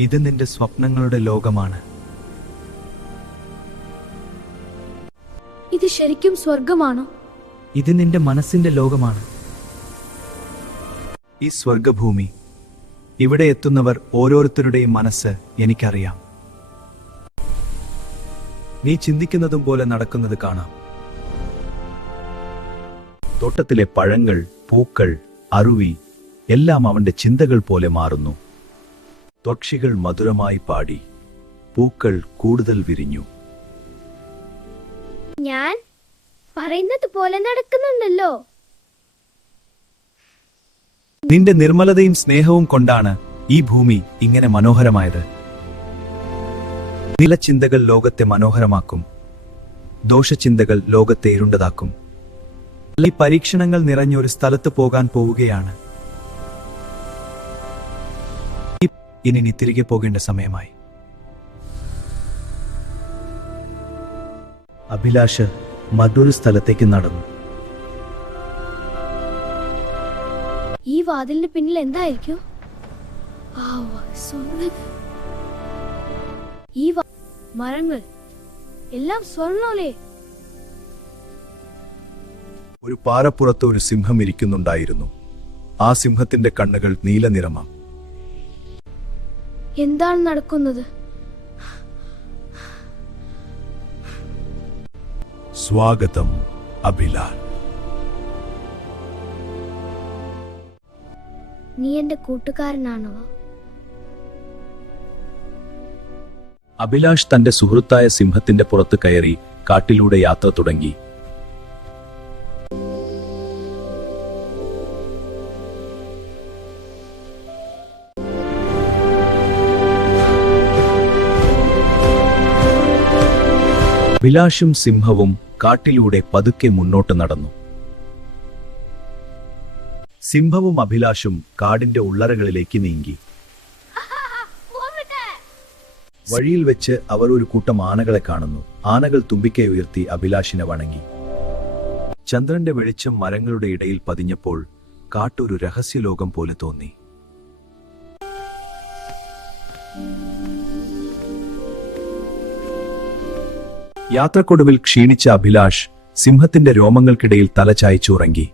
ഇത് നിന്റെ സ്വപ്നങ്ങളുടെ ലോകമാണ്. ഇത് ശരിക്കും സ്വർഗമാണോ? ഇത് നിന്റെ മനസ്സിന്റെ ലോകമാണ്. ഈ സ്വർഗഭൂമി, ഇവിടെ എത്തുന്നവർ ഓരോരുത്തരുടെയും മനസ്സ് എനിക്കറിയാം. നീ ചിന്തിക്കുന്നതും പോലെ നടക്കുന്നത് കാണാം. തോട്ടത്തിലെ പഴങ്ങൾ, പൂക്കൾ, അരുവി എല്ലാം അവന്റെ ചിന്തകൾ പോലെ മാറുന്നു. പക്ഷികൾ മധുരമായി പാടി, പൂക്കൾ കൂടുതൽ വിരിഞ്ഞു. ഞാൻ പറയുന്നത് പോലെ നടക്കുന്നുണ്ടല്ലോ. നിന്റെ നിർമ്മലതയും സ്നേഹവും കൊണ്ടാണ് ഈ ഭൂമി ഇങ്ങനെ മനോഹരമായത്. നല്ല ചിന്തകൾ ലോകത്തെ മനോഹരമാക്കും, ദോഷചിന്തകൾ ലോകത്തെ ഇരുണ്ടതാക്കും. ഈ പരീക്ഷണങ്ങൾ നിറഞ്ഞൊരു സ്ഥലത്ത് പോകാൻ പോവുകയാണ്. ഇനി നീ തിരികെ പോകേണ്ട സമയമായി. അഭിലാഷ് മറ്റൊരു സ്ഥലത്തേക്ക് നടന്നു. ഈ വാതിലിന് പിന്നിൽ എന്തായിരിക്കും? ഈ മരങ്ങൾ എല്ലാം സ്വർണ്ണോലേ. ഒരു പാറപ്പുറത്ത് ഒരു സിംഹം ഇരിക്കുന്നുണ്ടായിരുന്നു. ആ സിംഹത്തിന്റെ കണ്ണുകൾ നീല നിറമാണ്. എന്താണ് നടക്കുന്നത്? സ്വാഗതം അഭിലാഷ്. നീ എന്റെ കൂട്ടുകാരനാണോ? അഭിലാഷ് തന്റെ സുഹൃത്തായ സിംഹത്തിന്റെ പുറത്ത് കയറി കാട്ടിലൂടെ യാത്ര തുടങ്ങി. അഭിലാഷും സിംഹവും കാട്ടിലൂടെ പതുക്കെ മുന്നോട്ട് നടന്നു. സിംഹവും അഭിലാഷും കാടിന്റെ ഉള്ളറകളിലേക്ക് നീങ്ങി. വഴിയിൽ വെച്ച് അവർ ഒരു കൂട്ടം ആനകളെ കാണുന്നു. ആനകൾ തുമ്പിക്കൈ ഉയർത്തി അഭിലാഷിനെ വണങ്ങി. ചന്ദ്രന്റെ വെളിച്ചം മരങ്ങളുടെ ഇടയിൽ പതിഞ്ഞപ്പോൾ കാട്ടൊരു രഹസ്യലോകം പോലെ തോന്നി. യാത്രക്കൊടുവിൽ ക്ഷീണിച്ച അഭിലാഷ് സിംഹത്തിന്റെ രോമങ്ങൾക്കിടയിൽ തലചായ്ച്ചുറങ്ങി.